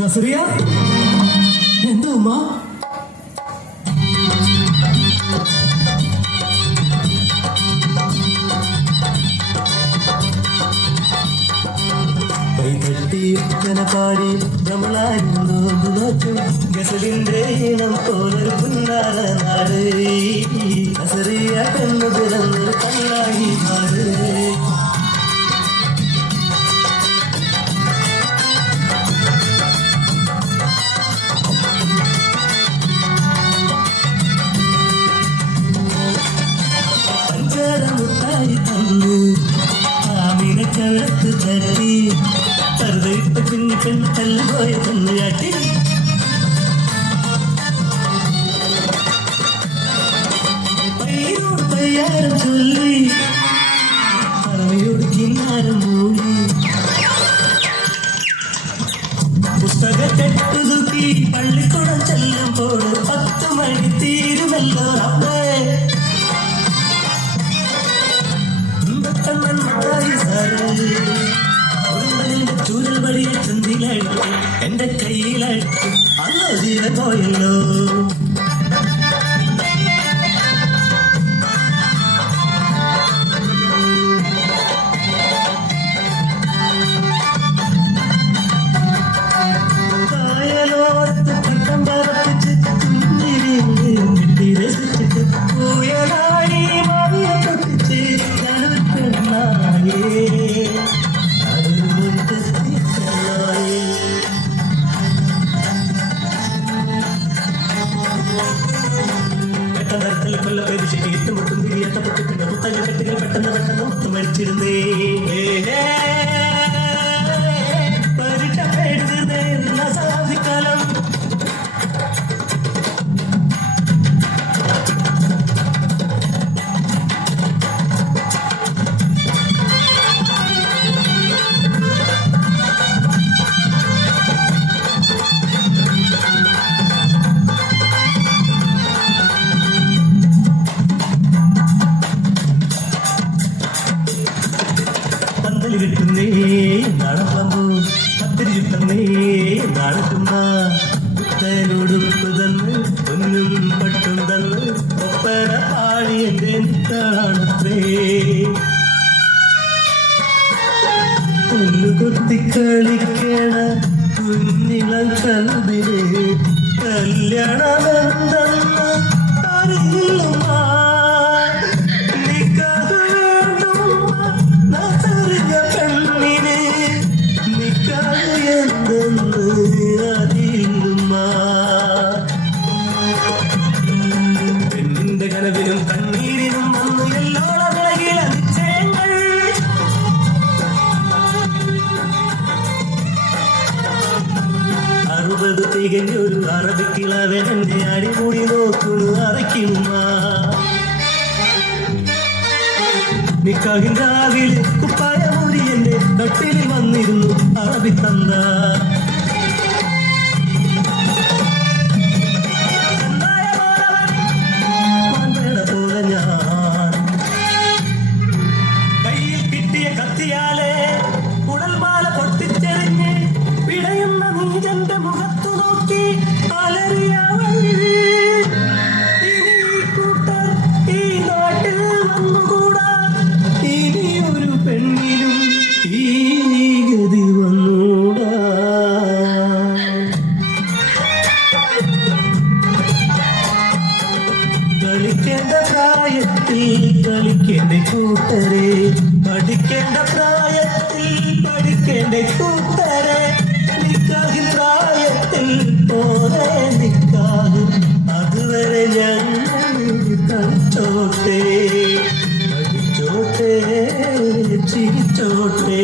നസറിയ? എന്താ ഉമ്മ? ഒക്കന പാടി നമ്മളായിരുന്നു ഗസലിന്റെ ഈണം പോലൊരു പുന്നാര നാട്. നസറിയ കണ്ണു പിറന്നൊരു കണ്ണായി മാറ്. തറുതയിട്ട കുഞ്ഞു പെണ്ണ് തല്ലുപോയ കയ്യിലായിട്ട് അന്ന് ജീവൻ പോയല്ലോ പൊട്ടിക്കുന്ന പുത്തക കെട്ടുകൾ പെട്ടെന്ന് പെട്ടെന്ന് ഒത്തു ചുട്ടുന്നേ നടക്കുന്ന പുത്തനുടുപ്പ് തന്ന് പൊന്നും കുഞ്ഞിളം കണ്ണീരിനും വന്നു എല്ലോളം വിളകിയ നിശ്ചയങ്ങൾ. അറുപത് തികഞ്ഞൊരു അറബിക്കിളവൻ എന്റെ അടിമുടി നോക്കുന്നു അറയ്ക്കുമ്മ നിക്കാഹിൻ രാവിലെ കുപ്പായ മുറി എന്റെ തൊട്ടിൽ വന്നിരുന്നു അറബി തന്ന കളിക്കേണ്ട പ്രായത്തിൽ കളിക്കേണ്ട കൂട്ടരെ പഠിക്കേണ്ട പ്രായത്തിൽ പഠിക്കേണ്ട കൂട്ടരെ നിക്കാഹിൻ പ്രായത്തിൽ പോലെ നിക്കാഹ് അതുവരെ ഞങ്ങൾ കളിച്ചോട്ടെ പഠിച്ചോട്ടെ ചിരിച്ചോട്ടെ.